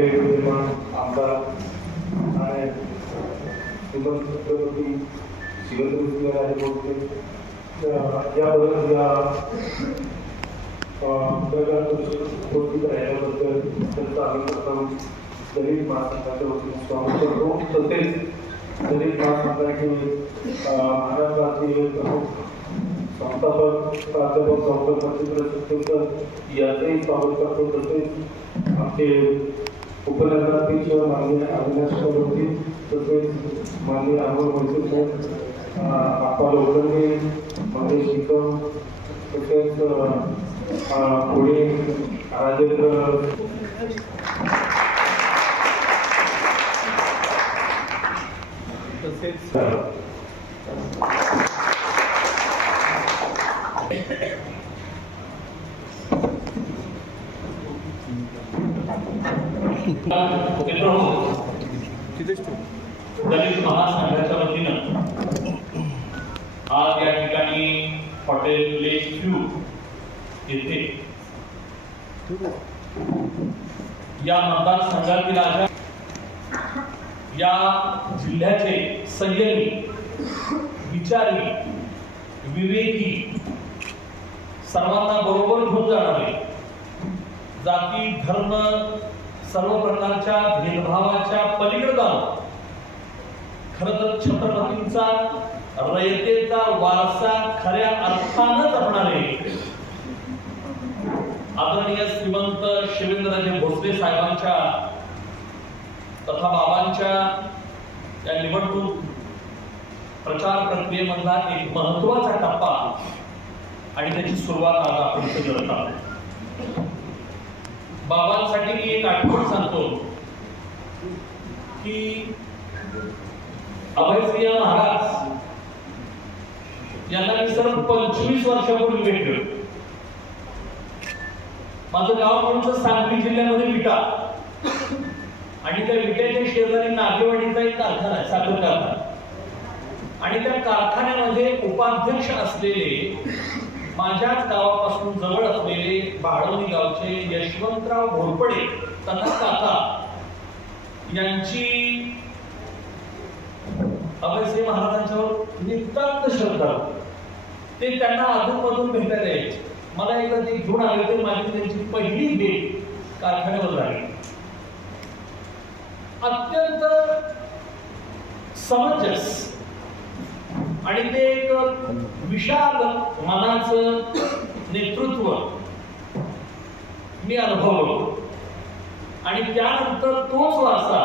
आपले विद्यमान आमदार आणि छत्रपती बोलते याबद्दल या राहिल्याबद्दल आम्ही दलित महासंघाच्या वतीने स्वागत करतो. तसेच दलित महासंघाचे महाराष्ट्राचे प्रमुख संस्थापक प्राध्यापक डॉक्टर मच्छिंद्र स्वागत करतो. तसेच आमचे उपनगराध्यक्ष माननीय अविनाश करोती तसेच माननीय अमोल मोहिते साहेब आपा लोखंडे महेश निकम तसेच पुढे राजेंद्र तसेच मित्रांनो दलित महासंघाच्या वतीनं आज या ठिकाणी हॉटेल प्लेस व्ह्यू येथे या मतदारसंघातील अशा या जिल्ह्याचे संयमी विचारी विवेकी सर्वांना बरोबर घेऊन जाणारे जाती धर्म सर्व प्रकारच्या भेदभावाच्या पलीकडे जाऊन खर तर छत्रपतींचा रयतेचा वारसा खऱ्या अर्थानं जपणारे आदरणीय श्रीमंत शिवेंद्रराजे भोसले साहेबांच्या तथा बाबांच्या या निवडणूक प्रचार प्रक्रियेमधला एक महत्त्वाचा टप्पा आणि त्याची सुरुवात आज आपण करत आहोत. बाबांसाठी मी एक आठवण सांगतो की अभयसिंह महाराज यांना मी सर पंचवीस वर्षापूर्वी भेटलो माझं गाव म्हणून सांगली जिल्ह्यामध्ये विटा. आणि त्या विट्याच्या शेजारी नागेवाडीचा एक कारखाना आहे साखर कारखाना. आणि त्या कारखान्यामध्ये उपाध्यक्ष असलेले माझ्याच गावापासून जवळ असलेले बाळवणी गावचे यशवंतराव घोरपडे तथा काका यांची अभयसिंह महाराजांच्यावर नितांत श्रद्धा. ते त्यांना अधूनमधून भेटायला यायचे. मला एकदा ते घेऊन आले ते माझी त्यांची पहिली भेट कारखान्यावर झाली अत्यंत समंजस आणि ते एक विशाल मनाचं नेतृत्व मी अनुभवलो. आणि त्यानंतर तोच वारसा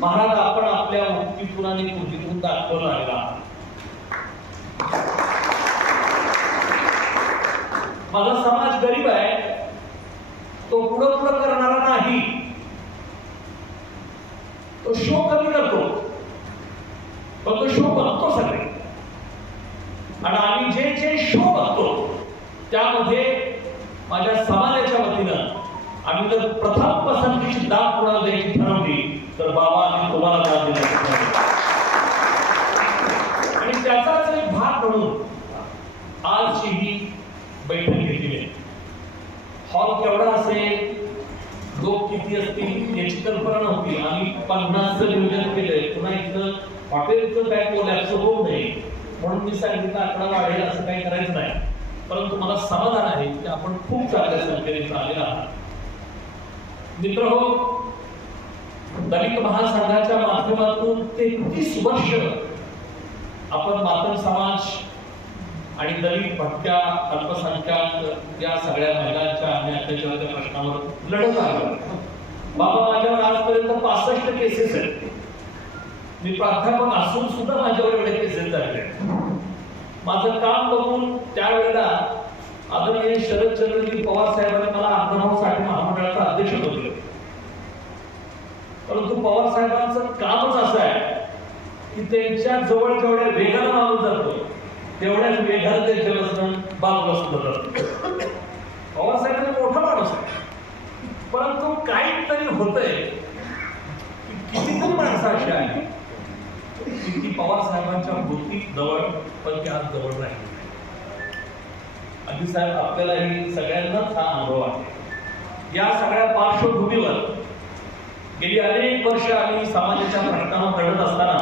महाराज आपण आपल्या मुक्तीपुराने आणि कृतीतून दाखवला लागला. माझा समाज गरीब आहे तो पुढं पुढं करणारा नाही तो शो कमी करतो पण तो शो बघतो सगळे आणि आम्ही शो त्यामध्ये माझ्या समाजाच्या वतीनं आम्ही जर प्रथम पसंतीची दाद कोणाला द्यायची ठरवली तर बाबा आम्ही तुम्हाला दाद देण्याची आणि त्याचाच एक भाग म्हणून आजची ही बैठक घेतली आहे हॉल केवढा असेल? लोक किती असतील याची कल्पना नव्हती. आम्ही पन्नासचं नियोजन केलंय. पुन्हा इथं हॉटेलचं काय कोल्याचं होऊ नये. म्हणून मी सांगितलं आकडा वाढेल असं काही करायचं नाही. परंतु मला समाधान आहे की आपण खूप चांगल्या संख्येने आलेला आहात. मित्र हो दलित महासंघाच्या माध्यमातून तेहतीस वर्ष आपण मातन समाज आणि दलित भटक्या अल्पसंख्याक या सगळ्या महिलांच्या आणि अत्याचाराच्या प्रश्नावर लढत आलो बाबा माझ्यावर आजपर्यंत पासष्ट केसेस आहेत. मी प्राध्यापक असून सुद्धा माझ्यावर एवढे केसेस झाले माझं काम बघून त्यावेळेला आदरणीय शरदचंद्रजी पवार साहेबांनी मला अण्णाभाऊसाठी महामंडळाचा अध्यक्ष बनवलं. परंतु पवार साहेबांचं कामच असं आहे की त्यांच्या जवळ जेवढ्या वेगानं माणूस जातो तेवढ्याच वेगानं त्यांच्यापासून बाजूला सुद्धा जातो. पवार साहेब मोठा माणूस आहे. परंतु काहीतरी होतंय कितीतरी माणसं अशी आहे की ती पवार साहेबांच्या भोवती जवळ पण ते आज जवळ नाही. अगदी साहेब आपल्यालाही सगळ्यांनाच हा अनुभव आहे. या सगळ्या पार्श्वभूमीवर गेली अनेक वर्ष आम्ही समाजाच्या प्रश्नावर लढत असताना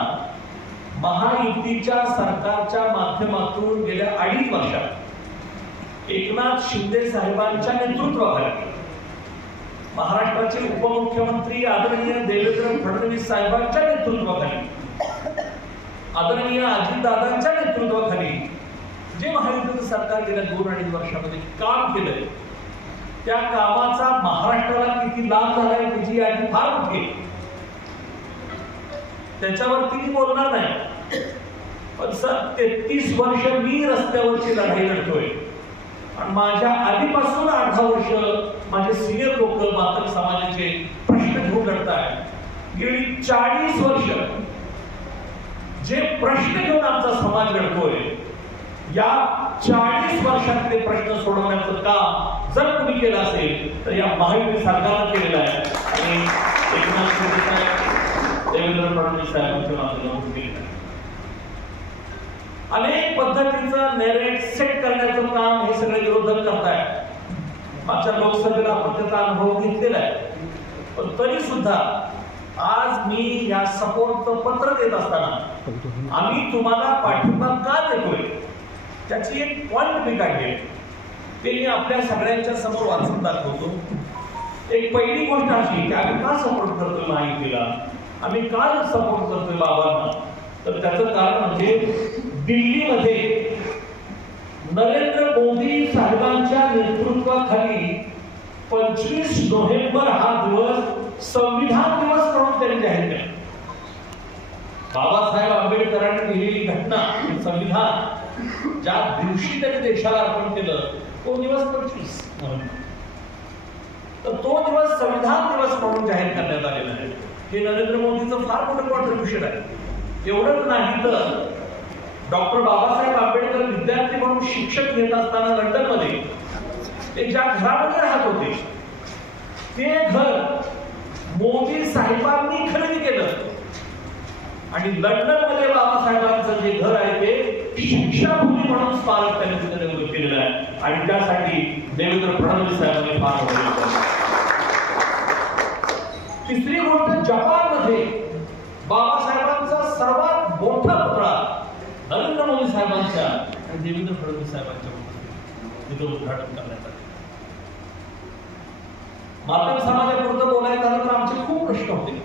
महायुतीच्या सरकारच्या माध्यमातून गेल्या अडीच वर्षात एकनाथ शिंदे साहेबांच्या नेतृत्वाखाली महाराष्ट्राचे उपमुख्यमंत्री आदरणीय देवेंद्र फडणवीस साहेबांच्या नेतृत्वाखाली आदरणीय अजितदादांच्या नेतृत्वाखाली जे महायुतीचं सरकार गेल्या दोन अडीच वर्षामध्ये काम केलंय त्या कामाचा महाराष्ट्राला किती लाभ झालाय त्याची यादी फार मोठी त्याच्यावरती मी बोलणार नाही. पण सर तेहतीस वर्ष मी रस्त्यावरची लढाई लढतोय. आणि माझ्या आधीपासून आठ दहा वर्ष माझे सिनियर लोक मातक समाजाचे प्रश्न घेऊन लढताय गेली चाळीस वर्ष जे प्रश्न घेऊन आमचा समाज लढतोय या चाळीस वर्षातले प्रश्न सोडवण्याचं काम जर तुम्ही केलं असेल तर या महायुती सरकारनं केलेलं आहे. आणि एकनाथ शिंदे साहेब देवेंद्र फडणवीस साहेबांच्या माध्यमातून केलेलं आहे. अनेक पद्धतीचं नेरेट सेट करण्याचं काम हे सगळे विरोधक करतायत. मागच्या लोकसभेला आपण त्याचा अनुभव घेतलेला आहे. पण तरी सुद्धा आज मी या सपोर्टचं पत्र देत असताना आम्ही तुम्हाला पाठिंबा का देतोय? त्याची एक पॉइंट मी काढली. ते मी आपल्या सगळ्यांच्या समोर वाचून दाखवतो. एक पहिली गोष्ट अशी की आम्ही का सपोर्ट करतोय माहितीला? आम्ही का सपोर्ट करतोय बाबांना? तर त्याचं कारण म्हणजे दिल्लीमध्ये नरेंद्र मोदी साहेबांच्या नेतृत्वाखाली पंचवीस नोव्हेंबर हा दिवस संविधान दिवस म्हणून त्यांनी जाहीर केला. बाबा आंबेडकरांनी लिहिलेली घटना संविधान ज्या दिवशी त्यांनी देशाला अर्पण केलं तो दिवस पंचवीस तर तो दिवस संविधान दिवस म्हणून जाहीर करण्यात आलेला आहे. हे नरेंद्र मोदीचं फार मोठं कॉन्ट्रीब्युशन आहे. एवढंच नाही तर डॉक्टर बाबासाहेब आंबेडकर विद्यार्थी म्हणून शिक्षक घेत असताना लंडनमध्ये ते ज्या घरामध्ये राहत होते ते घर मोदी साहेबांनी खरेदी केलं. आणि लंडनमध्ये बाबासाहेबांचं जे घर आहे ते शिक्षाभूमी म्हणून स्मारक त्यांनी तिथे निर्मित केलेलं आहे. आणि त्यासाठी देवेंद्र फडणवीस साहेबांनी फार तिसरी गोष्ट जपानमध्ये बाबासाहेबांचा सर्वात मोठा पुतळा नरेंद्र मोदी साहेबांच्या आणि देवेंद्र फडणवीस साहेबांच्या तिथं उद्घाटन करण्यात आले. माध्यम समाजापुरतं बोलायला झालं तर आमचे खूप प्रश्न होते.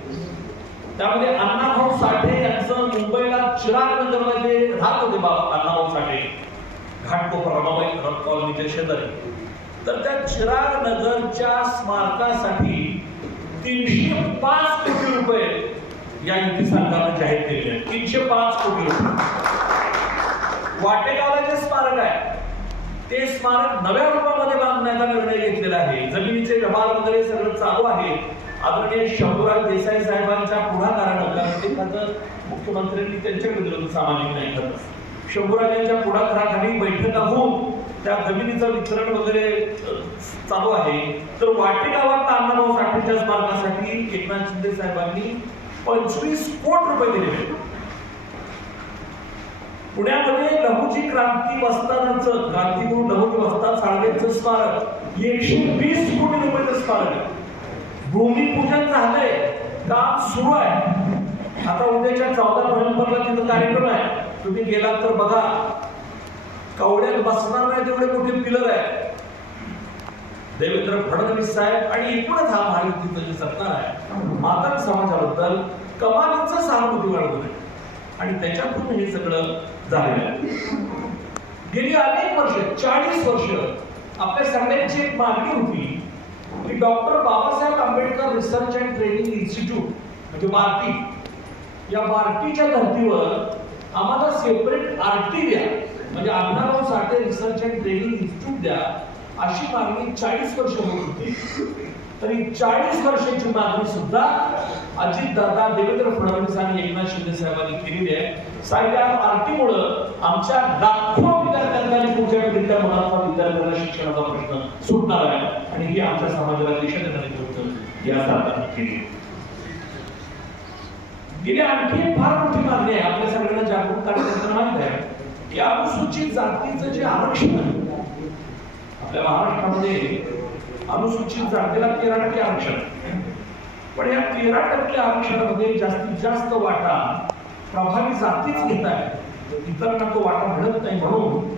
त्यामध्ये अण्णाभाऊ साठे यांचं मुंबईला चिराग नगरमध्ये राहत होते बाबा अण्णाभाऊ साठे. घाटकोपर रमाबाई कॉलनीच्या शेजारी. तर त्या चिराग नगरच्या स्मारकासाठी तीनशे पाच कोटी रुपये या युती सरकारनं जाहीर केले आहेत. तीनशे पाच कोटी रुपये. वाटेगावला जे स्मारक आहे ते स्मारक नव्या रूपामध्ये बांधण्याचा निर्णय घेतलेला आहे. जमिनीचे व्यवहार वगैरे सगळं चालू आहे. आदरणीय शंभूराज देसाई साहेबांच्या पुढाकारानं कारण मुख्यमंत्र्यांनी त्यांच्या विरोधात सामाजिक नाही करत शंभूराज यांच्या पुढाकाराखाली बैठका होऊन त्या जमिनीचं वितरण वगैरे चालू आहे. तर वाटे गावात अण्णाभाऊ साठेच्या स्मारकासाठी एकनाथ शिंदे साहेबांनी पंचवीस कोटी रुपये दिले. पुण्यामध्ये लघुची क्रांती वस्तानाचं क्रांतीगुरु लहुजी वस्ताद साळवेंचं स्मारक एकशे वीस कोटी रुपयाचं स्मारक आहे. भूमिपूजन झालंय. काम सुरू आहे. आता उद्याच्या चौदा नोव्हेंबरला तिथं कार्यक्रम आहे. तुम्ही गेलात तर बघा. कवड्यात बसणार नाही तेवढे मोठे पिलर आहे देवेंद्र फडणवीस साहेब आणि एकूणच हा महायुतीचं जे सरकार आहे मातक समाजाबद्दल कमालीचं सहानुभूती बाळगून आहे. आणि त्याच्यातून हे सगळं झालेलं आहे. गेली अनेक वर्ष चाळीस वर्ष आपल्या सगळ्यांची एक मागणी होती. Doctor Babasaheb Ambedkar research and training institute म्हणजे बार्टी. या बार्टीच्या धर्तीवर आम्हाला सेपरेट आरटी द्या म्हणजे Annabhau Sathe research and training institute द्या अशी मागणी चाळीस वर्ष होत होती. तरी चाळीस वर्षाची मागणी सुद्धा अजितदादा देवेंद्र फडणवीस आणि एकनाथ शिंदे साहेबांनी केलेली आहे. साहेब या आरटीमुळं आमच्या लाखो विद्यार्थ्यांना पुढच्या पिढीतल्या मुलांना विद्यार्थ्यांना शिक्षणाचा प्रश्न सुटणार आहे. आणि ही आमच्या समाजाला दिशा देणारी गोष्ट या सरकारने केली. गेली आणखी एक फार मोठी मागणी आहे. आपल्या सगळ्यांना जागरूक करण्याचं माहीत आहे की अनुसूचित जातीचं जे आरक्षण आहे आपल्या महाराष्ट्रामध्ये अनुसूचित जातीला तेरा टक्के आरक्षण. पण या तेरा टक्के आरक्षणामध्ये जास्तीत जास्त वाटा प्रभावी जातीच घेत आहे इतरांना तो वाटा मिळत नाही म्हणून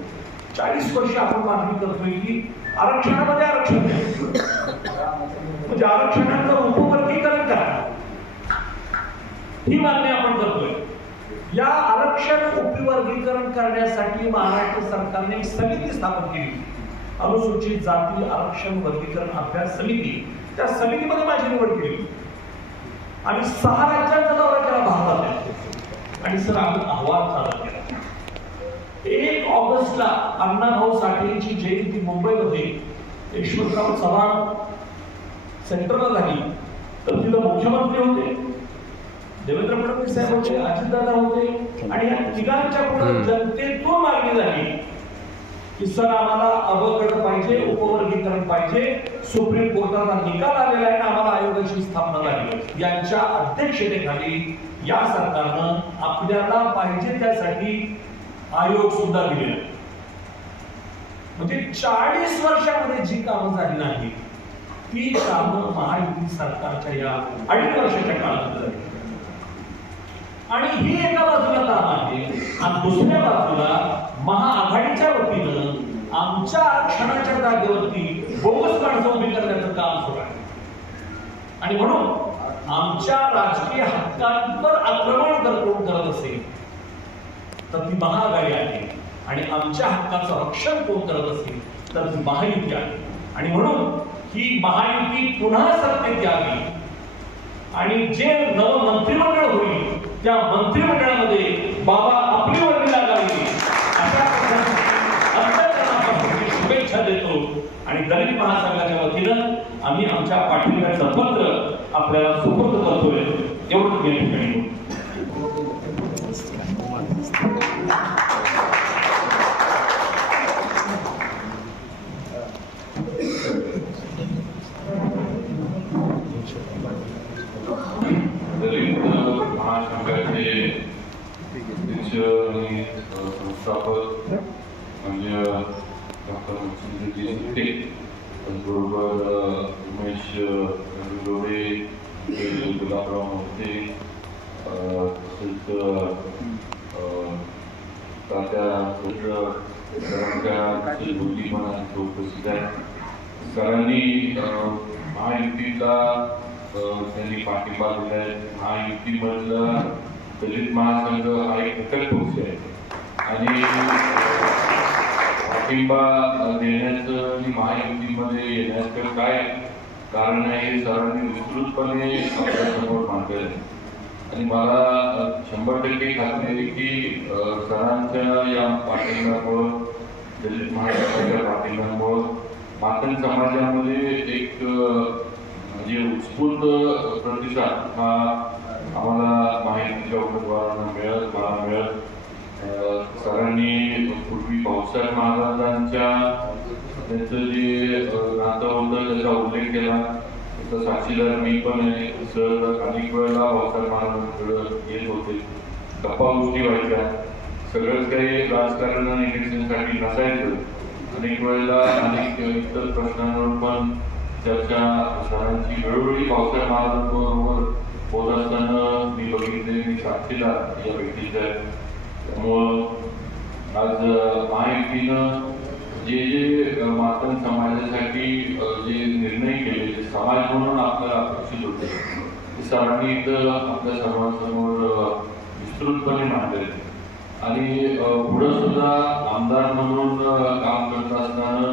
चाळीस वर्ष आपण मागणी करतोय की आरक्षणामध्ये आरक्षण म्हणजे आरक्षणाचं उपवर्गीकरण करा. ही मागणी आपण करतोय. या आरक्षण उपवर्गीकरण करण्यासाठी महाराष्ट्र सरकारने एक समिती स्थापन केली. अनुसूचित जाती आरक्षण वर्गीकरण अभ्यास समिती. त्या समितीमध्ये माझी निवड केली. आम्ही सहा राज्यांचा दौरा केला भारतात आणि सर आम्ही अहवाल सादर केला. एक ऑगस्टला अण्णाभाऊ साठेंची जयंती मुंबईमध्ये. यशवंतराव चव्हाण सेंटरला झाली. तर तिथं मुख्यमंत्री होते. देवेंद्र फडणवीस साहेब होते अजितदादा होते. आणि या तिघांच्या पुढे जनतेतून मागणी झाली की सर आम्हाला अवघड पाहिजे उपवर्गीकरण पाहिजे. सुप्रीम कोर्टाचा निकाल आलेला आहे आणि आम्हाला आयोगाची स्थापना झाली यांच्या अध्यक्षतेखाली या सरकारनं आपल्याला पाहिजे त्यासाठी आयोग सुद्धा दिलेला आहे. म्हणजे चाळीस वर्षामध्ये जी कामं झाली नाही ती कामं महायुती सरकारच्या या अडीच वर्षाच्या काळात झाली आणि ही एका बाजूला काम आहे आणि दुसऱ्या बाजूला महाआघाडीच्या वतीनं आमच्या आरक्षणाच्या जागेवरती बोगस माणसं उभी करण्याचं काम सुरू आहे आणि म्हणून आमच्या राजकीय हक्कांवर आक्रमण जर कोण करत असेल तर ती महाआघाडी आहे. आणि आमच्या हक्काचं रक्षण कोण करत असेल तर ती महायुती आहे. आणि म्हणून ही महायुती पुन्हा सत्तेत यावी. आणि जे नव मंत्रिमंडळ होईल त्या मंत्रिमंडळामध्ये बाबा आपली वर्णी लागावी. अशा शुभेच्छा देतो. आणि दलित महासंघाच्या वतीनं आम्ही आमच्या पाठिंब्याचं पत्र आपल्याला सुपूर्द करतोय. एवढं या ठिकाणी सरांच्या गोष्टी पण उपस्थित आहेत सरांनी महायुतीला त्यांनी पाठिंबा दिला आहे महायुतीमधला दलित महासंघ हा एक घटक पक्ष आहे आणि पाठिंबा देण्याचं आणि महायुतीमध्ये येण्याचं काय कारण आहे हे सरांनी विस्तृतपणे आपल्यासमोर मांडलेलं आहे. आणि मला शंभर टक्के खात्री आहे की सरांच्या या पाठिंब्यामुळं दलित महाराष्ट्राच्या पाठिंब्यामुळं मातंग समाजामध्ये एक म्हणजे उत्स्फूर्त प्रतिसाद हा आम्हाला माहितीच्या उमेदवारांना मिळत मला मिळत. सरांनी पूर्वी भाऊसाहेब महाराजांच्या त्यांचं जे नातं होतं त्याचा उल्लेख केला. तर साक्षीदार मी पण आहे. सर अनेक वेळेला अवसर महाराज येत होते. गप्पा गोष्टी व्हायच्या. सगळंच काही राजकारण आणि इलेक्शनसाठी नसायचं. अनेक वेळेला अनेक इतर प्रश्नांवर पण चर्चा सरांची वेळोवेळी पावसाळ्या महाराजांबरोबर होत असताना मी बघितले मी साक्षीदार या व्यक्तीच्या आहे. त्यामुळं आज महायुतीनं जे जे मातन समाजासाठी जे निर्णय केले जे समाज म्हणून आपल्याला अपेक्षित होते ते सरांनी इथं आपल्या सर्वांसमोर विस्तृतपणे मांडले. आणि पुढं सुद्धा आमदार म्हणून काम करत असताना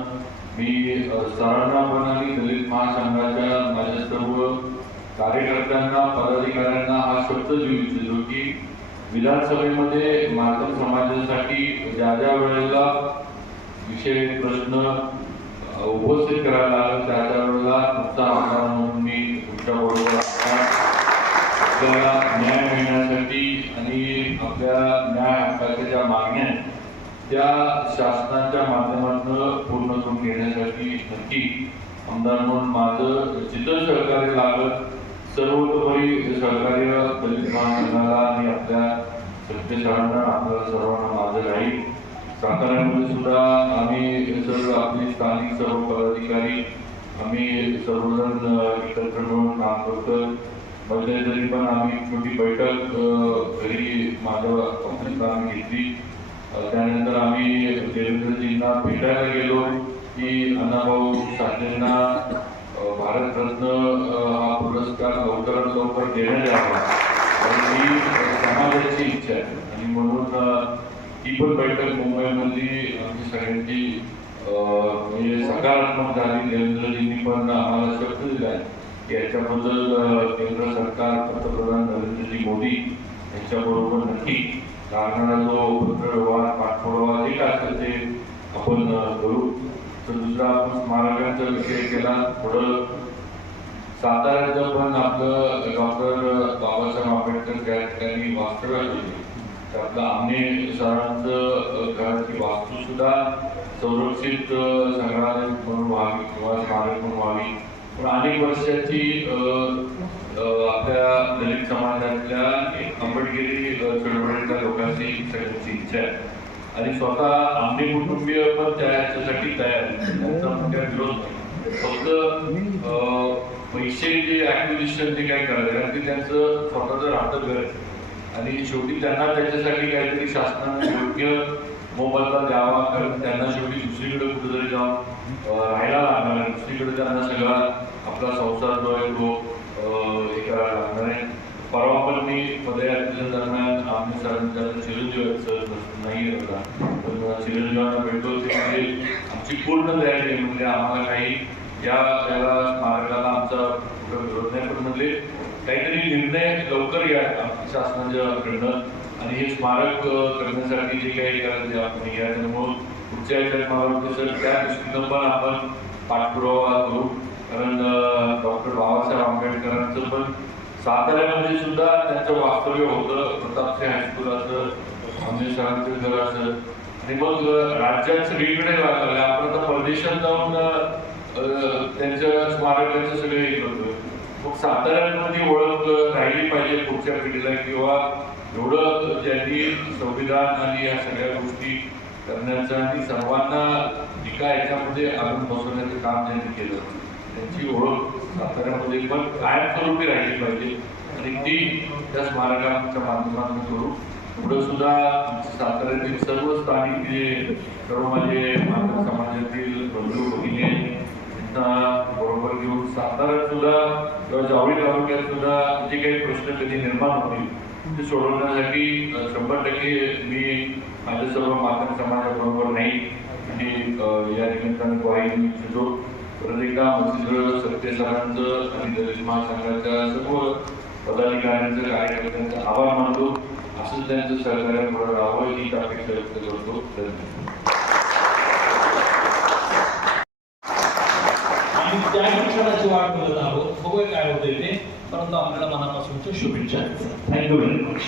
मी सरांना पण आणि दलित महासंघाच्या माझ्या सर्व कार्यकर्त्यांना पदाधिकाऱ्यांना हा शब्द देऊ इच्छितो की विधानसभेमध्ये मातंग समाजासाठी ज्या ज्या वेळेला विषय प्रश्न उपस्थित करायला लागेल त्या त्या वेळेला तुमचा आमदार म्हणून मी तुमच्या बरोबर आपल्याला न्याय मिळण्यासाठी आणि आपल्या न्याय हक्काच्या ज्या मागण्या आहेत त्या शासनाच्या माध्यमातून पूर्ण करून घेण्यासाठी नक्की आमदार म्हणून माझं जिथं सहकार्य लागत सर्वतोपरी सहकार्य दलित महासंघाला आणि आपल्या सत्तेसरांना आपल्या सर्वांना माझं राहील. साताऱ्यामध्ये सुद्धा आम्ही सर्व आपले स्थानिक सर्व पदाधिकारी आम्ही सर्वजण एकत्र मिळून काम करतो. मध्ये तरी पण आम्ही छोटी बैठक घरी माझ्या ऑफिसला आम्ही घेतली. त्यानंतर आम्ही देवेंद्रजींना भेटायला गेलो की अण्णाभाऊ साठेंना भारतरत्न हा पुरस्कार लवकरात लवकर देण्यात यावा. ही समाजाची इच्छा आहे. आणि म्हणून ती पण बैठक मुंबईमधली आमची सगळ्यांची म्हणजे सकारात्मक झाली नरेंद्रजींनी पण आम्हाला शब्द दिला आहे. की याच्याबद्दल केंद्र सरकार पंतप्रधान नरेंद्रजी मोदी यांच्याबरोबर नक्की लागणारा जो पत्रव्यवहार पाठपुरावा जे काय असेल ते आपण करू. तर दुसरा आपण स्मारकांचा विषय केला. थोडं साताऱ्याचं पण आपलं डॉक्टर बाबासाहेब आंबेडकर त्या ठिकाणी वास्तव्य केली आपलं आमने सरांचं घराची सुद्धा संरक्षित संग्रहालय म्हणून व्हावी किंवा स्मारक म्हणून व्हावी. पण अनेक वर्षाची आपल्या दलित समाजातल्या एक आंबेडकरी अ, लोकांची सगळ्यांची इच्छा आहे. आणि स्वतः आम्ही कुटुंबीय पण त्याच्यासाठी तयार त्यांचा मोठ्या विरोध फक्त पैसे जे ऍक्विजिशन जे काय करायचं कारण की त्यांचं स्वतःचं राहतं घर आहे. आणि शेवटी त्यांना त्याच्यासाठी काहीतरी शासनाने योग्य मोबदला द्यावा कारण त्यांना शेवटी दुसरीकडे कुठेतरी जाऊन राहायला लागणार आहे. दुसरीकडे त्यांना सगळा आपला संसार जो आहे तो अ, हे करायला लागणार आहे. परवा पण मी पदयात्रेच्या दरम्यान आम्ही सरांच्या चिरंजीव नाही होता पण चिरंजीवांना भेटतो ते म्हणजे आमची पूर्ण तयारी आहे. म्हणजे आम्हाला काही या त्याला स्मारकाला आमचा कुठं विरोध नाही पण म्हणजे काहीतरी निर्णय लवकर या आमच्या शासनाच्याकडनं आणि हे स्मारक करण्यासाठी जे काही करायचं आपण या त्यामुळं पुढच्या याच्यात मला वाटतं सर त्या दृष्टीनं पण आपण पाठपुरावा करू. कारण डॉक्टर बाबासाहेब आंबेडकरांचं पण साताऱ्यामध्ये सुद्धा त्यांचं वास्तव्य होतं. प्रतापसिंह हायस्कूल असं आम्ही सरांचं घर असं. आणि मग राज्याचं वेगवेगळे लागलं आपण आता परदेशात जाऊन त्यांच्या स्मारकाचं सगळं हे करतोय. साताऱ्यामध्ये ओळख राहिली पाहिजे पुढच्या पिढीला किंवा एवढं ज्यांनी संविधान आणि या सगळ्या गोष्टी करण्याचं आणि सर्वांना एका याच्यामध्ये आणून बसवण्याचं काम त्यांनी केलं त्यांची ओळख साताऱ्यामध्ये पण कायमस्वरूपी राहिली पाहिजे. आणि ती त्या स्मारकाच्या माध्यमातून करू. पुढे सुद्धा साताऱ्यातील सर्व स्थानिक जे सर्व माझे माता समाजातील बंधू भगिनी त्यांना बरोबर घेऊन साताऱ्यात सुद्धा किंवा जावळी तालुक्यात सुद्धा जे काही प्रश्न कधी निर्माण होतील ते सोडवण्यासाठी शंभर टक्के मी माझ्या सर्व माता समाजाबरोबर नाही. म्हणजे या निमित्ताने ग्वाही देऊ इच्छितो. परत एकदा मच्छिंद्र सत्यसरांचं आणि दलित महासंघाच्या सर्व पदाधिकाऱ्यांचं कार्यकर्त्यांचं आभार मानतो. असंच त्यांचं सहकार्य राहावं ही अपेक्षा व्यक्त करतो. धन्यवाद आणि त्या क्षणाची वाट बघत आहोत बघूया काय होते ते परंतु आपल्याला मनापासूनच्या शुभेच्छा थँक्यू व्हेरी मच